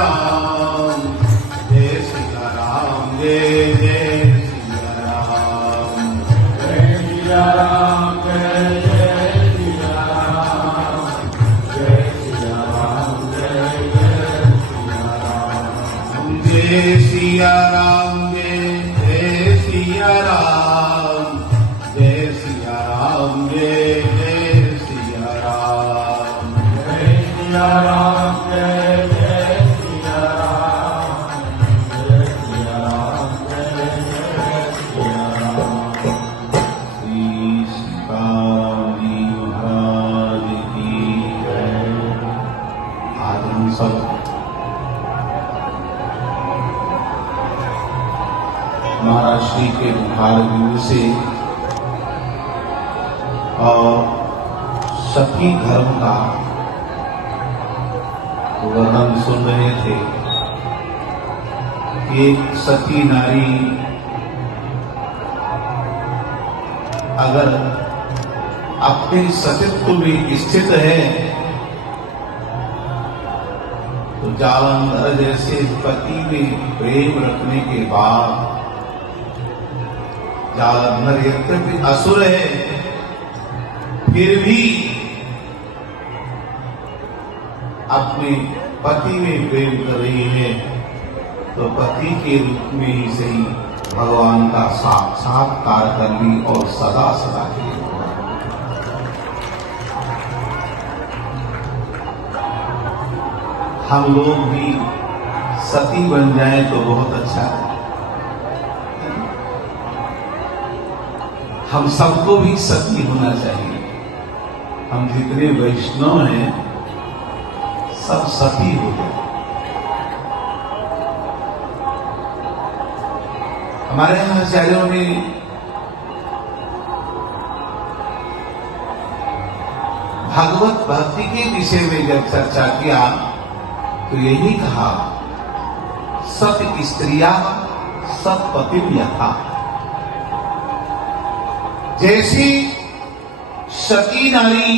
राम, जय सिया राम, जय जय सिया राम, जय सिया राम, जय सिया राम, जय सिया राम, जय सिया राम, जय सिया राम, जय सिया राम, जय सिया राम, जय सिया राम, जय सिया राम, जय सिया राम, जय सिया राम। श्री सीताजी महाराज की जय। आज हम सब महाराज श्री के मुखारविंद से और सती धर्म का वर्णन सुन रहे थे। एक सती नारी अगर अपने सतीत्व में स्थित है तो जालंधर जैसे पति में प्रेम रखने के बाद जालंधर यद्यपि असुर है फिर भी अपने पति में प्रेम कर रही है, तो पति के रूप में ही सही भगवान का साक्षात्कार कर ली और सदा सदा के लिए हम लोग भी सती बन जाएं तो बहुत अच्छा है। हम सबको भी सती होना चाहिए। हम जितने वैष्णव हैं सब सती हो गए। हमारे यहाँ आचार्यों ने भागवत भक्ति के विषय में जब चर्चा किया तो यही कहा सत स्त्रिया सतपतिम यथा। जैसी सती नारी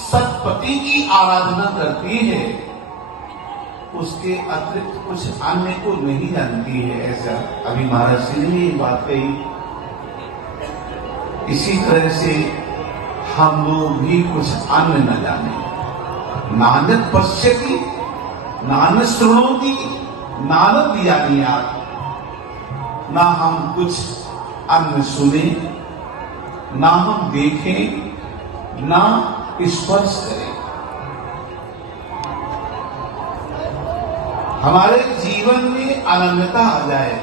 सतपति की आराधना करती है उसके अतिरिक्त कुछ अन्य को नहीं जानती है, ऐसा अभी महाराज जी ने ये बात कही। इसी तरह से हम लोग भी कुछ अन्य न जाने। नानक पश्यति नानक श्रृणोति नानक यानियात। ना हम कुछ अन्य सुने, ना हम देखें, ना स्पर्श करें। हमारे जीवन में अनन्यता आ जाए।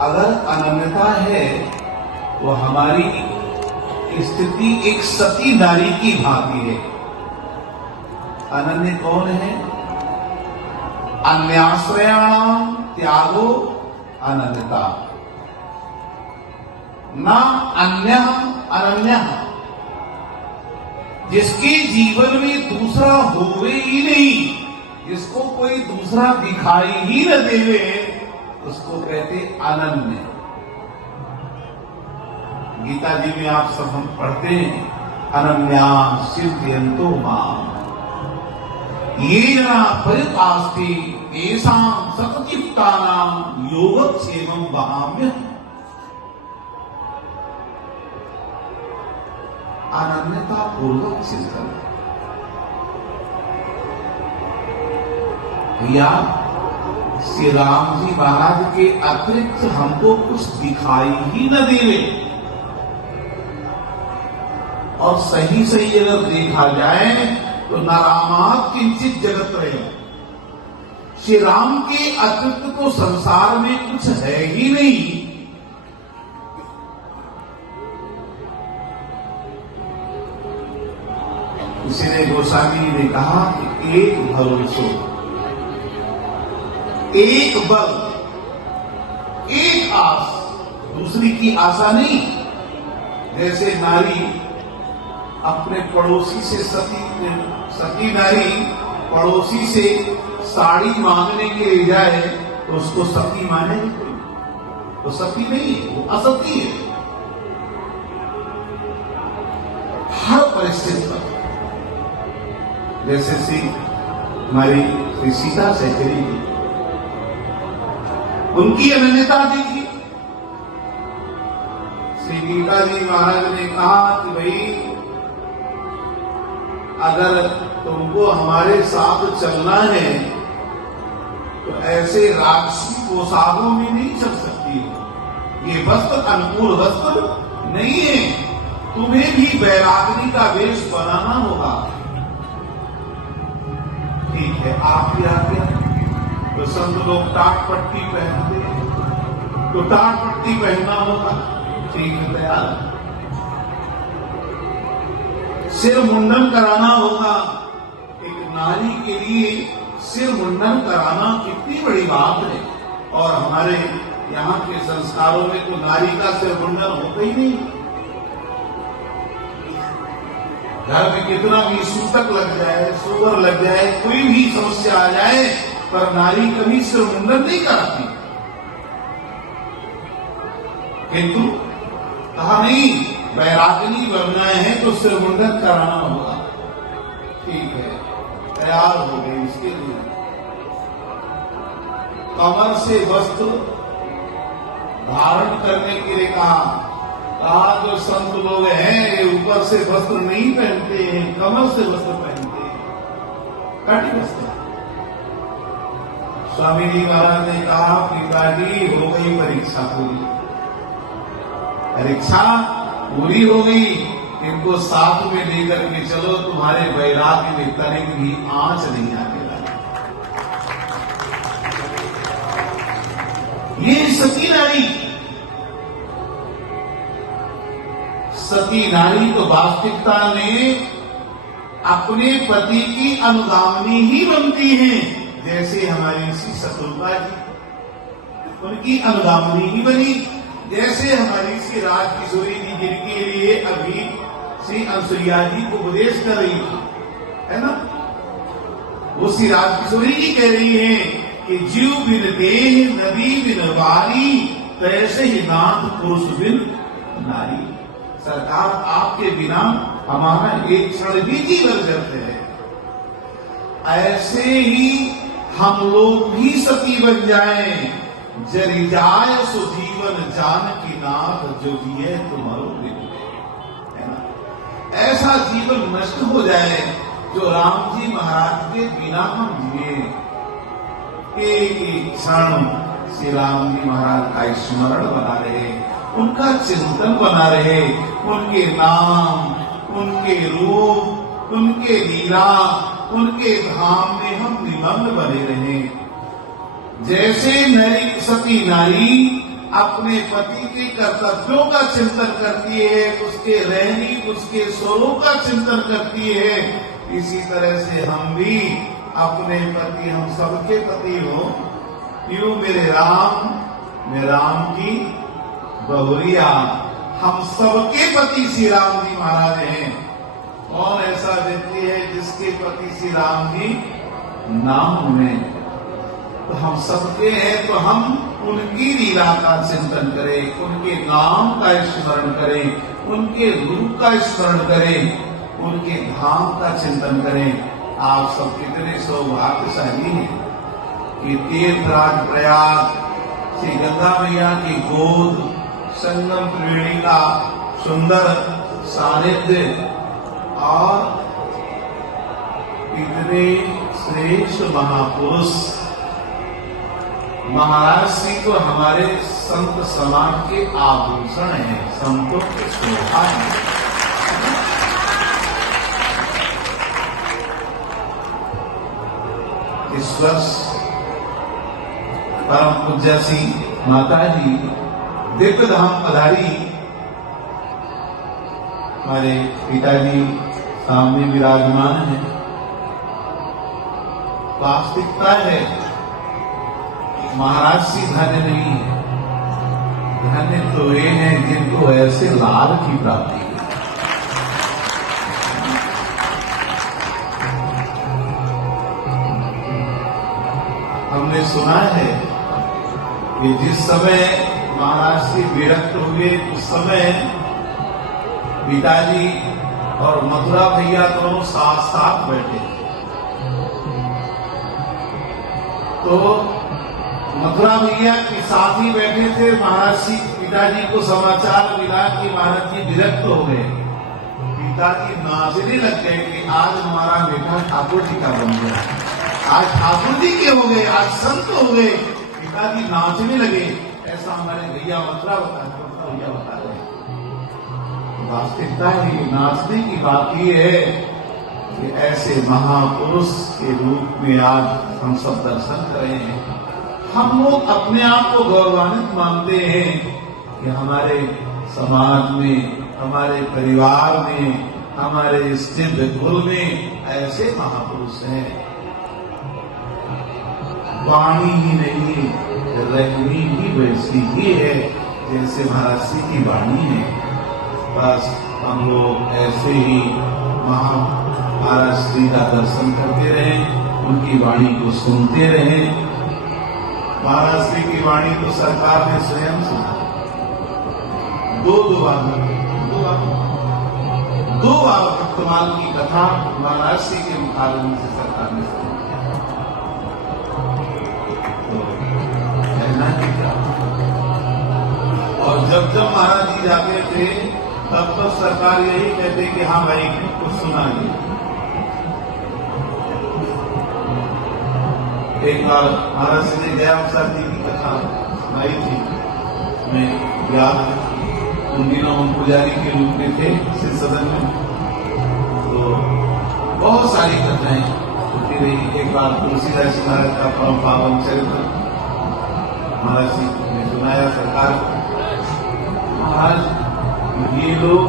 अगर अनन्यता है तो हमारी स्थिति एक सती नारी की भांति है। अनन्य कौन है? अन्याश्रयाणाम त्यागो अनन्यता। ना अन्य अनन्य, जिसके जीवन में दूसरा होवे ही नहीं, जिसको कोई दूसरा दिखाई ही न देवे, उसको कहते अनन्य। गीता जी में आप सब हम पढ़ते हैं अनन्या सिद्धयन्तो माम ये जना परिपास्ति येषां सतचित्तानां योगक्षेमं वहाम्यहम्। अनन्यता पूर्वक चिंतन। या श्री राम जी महाराज के अतिरिक्त हमको कुछ दिखाई ही न देवे, और सही सही अगर देखा जाए तो न रामात किंचित जगत रहे। श्री राम के अतिरिक्त तो संसार में कुछ है ही नहीं। इसलिए गोस्वामी ने कहा कि एक भरोसो, एक बल, एक आस, दूसरी की आशा नहीं। जैसे नारी अपने पड़ोसी से सती नारी पड़ोसी से साड़ी मांगने के लिए जाए तो उसको सती मानेगी कोई? तो सती नहीं है, वो असती है। हर परिस्थिति पर जैसे हमारी श्री सीता सहचरी जी, उनकी अनन्यता देखी। श्री गीता जी महाराज ने कहा कि भाई अगर तुमको हमारे साथ चलना है तो ऐसे राक्षसी पोशाकों में नहीं चल सकती। ये वस्त्र अनुकूल वस्त्र नहीं है, तुम्हें भी वैराग्नी का वेश बनाना होगा। ठीक है, आपकी आज्ञा। तो संत लोग टाट पट्टी पहनते, तो टाट पट्टी पहनना होगा। ठीक है, तैयार। सिर मुंडन कराना होगा। एक नारी के लिए सिर मुंडन कराना कितनी बड़ी बात है। और हमारे यहाँ के संस्कारों में तो नारी का सिर मुंडन होता ही नहीं। घर में कितना भी सूतक लग जाए, सोबर लग जाए, कोई भी समस्या आ जाए, पर नारी कभी सिर मुंडन नहीं कराती। किंतु कहा नहीं, वैराग्नी बनना है तो सिर मुंडन कराना होगा। ठीक है, तैयार हो गए। इसके लिए कमर से वस्त्र धारण करने के लिए कहा जो संत लोग हैं ये ऊपर से वस्त्र नहीं पहनते हैं, कमर से वस्त्र पहनते हैं, कटी वस्त्र। स्वामी जी महाराज ने कहा पिताजी हो गई परीक्षा पूरी, परीक्षा पूरी हो गई, इनको साथ में लेकर के चलो, तुम्हारे वैराग्य में तनिक भी आंच नहीं आने वाली। ये सती नारी, सती नारी तो वास्तविकता में अपने पति की अनुगामिनी ही बनती हैं। जैसे हमारी श्री शत्रुघ्न जी उनकी अनुगामिनी ही बनी, जैसे हमारी श्री राजकिशोरी जी जिनके लिए अभी श्री अंसुरिया जी को उपदेश कर रही थी, है ना, वो श्री राजकिशोरी जी कह रही है कि जीव बिन देह नदी बिन वारी, तैसे ही नाथ पुरुष बिन नारी। सरकार आपके बिना हमारा एक क्षण भी जीवन व्यर्थ है। ऐसे ही हम लोग भी सती बन जाएं, जरि जाय सो जीवन जानकी नाथ, जो जिए तुम्हारो बिन, है ना। ऐसा जीवन नष्ट हो जाए जो राम जी महाराज के बिना हम जिए। एक एक क्षण श्री राम जी महाराज का स्मरण बना रहे, उनका चिंतन बना रहे, उनके नाम, उनके रूप, उनके लीला, उनके धाम में हम निमग्न बने रहे। जैसे नारी, सती नारी अपने पति के कर्तव्यों का चिंतन करती है, उसके रहनी, उसके स्वरूप का चिंतन करती है, इसी तरह से हम भी अपने पति, हम सबके पति हो, यूं मेरे राम, मेरे राम की बहुरिया, हम सबके पति श्री राम जी महाराज हैं। कौन ऐसा व्यक्ति है जिसके पति श्री राम जी नाम में, तो हम सबके हैं, तो हम उनकी लीला का चिंतन करें, उनके नाम का स्मरण करें, उनके रूप का स्मरण करें, उनके धाम का चिंतन करें। आप सब कितने सौभाग्यशाली हैं कि तीर्थराज प्रयाग श्री गंगा मैया की गोद, संगम त्रिवेणी का सुंदर सानिध्य और इतने श्रेष्ठ महापुरुष महाराज श्री तो हमारे संत समाज के आभूषण हैं, संतों के शोभा है। इस वर्ष परम पूज्य श्री माता जी दिव्य धाम पधारी, हमारे पिताजी सामने विराजमान है। वास्तविकता है महाराज श्री धन्य नहीं है, धन्य तो वे हैं जिनको ऐसे लाभ की प्राप्ति है। हमने सुना है कि जिस समय महाराज श्री विरक्त हुए उस समय पिताजी और मथुरा भैया दोनों साथ साथ बैठे, तो मथुरा मैया के साथ ही बैठे थे महाराज जी। पिताजी को समाचार मिला कि महाराज जी विरक्त हो गए। पिताजी नाचने लग गए कि आज हमारा बेटा ठाकुर जी का बन गया, आज ठाकुर जी के हो गए, आज संत हो गए। पिताजी नाचने लगे। ऐसा हमारे भैया मथुरा भैया बता रहे। वास्तविकता ही नाचने की बात यह है कि ऐसे महापुरुष के रूप में आज हम सब दर्शन कर रहे हैं। हम लोग अपने आप को गौरवान्वित मानते हैं कि हमारे समाज में, हमारे परिवार में, हमारे इस दिव्य कुल में ऐसे महापुरुष हैं। वाणी ही नहीं, रहनी ही वैसी ही है जैसे महाराज जी की वाणी है। बस हम लोग ऐसे ही महाराज श्री का दर्शन करते रहें, उनकी वाणी को सुनते रहें। महाराज श्री की वाणी तो सरकार ने स्वयं सुना। दो बार वर्तमान की कथा महाराज श्री के मुखारबिंद से सरकार ने सुनी। तो कहना ही क्या। और जब जब महाराज जी जाते थे तब तब सरकार यही कहते कि हाँ भाई कुछ सुनाइए। एक बार महाराज जी ने गया अवसर जी की कथा सुनाई थी। मैं याद उन दिनों हम पुजारी के रूप में थे सिद्ध सदन में, तो बहुत सारी कथाएं होती रही। एक बार तुलसीदास महाराज का परम पावन चरित्र महाराज जी ने सुनाया सरकार को। महाराज ये लोग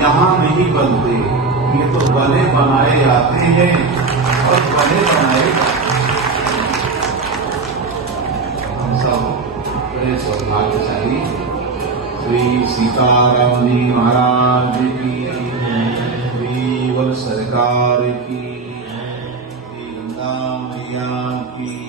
यहाँ नहीं बनते, ये तो बने बनाए आते हैं और बने बनाए हम सब बड़े सौभाग्यशाली। श्री सीताराम जी महाराज की, श्री वर सरकार की, श्री गंगा मैया की।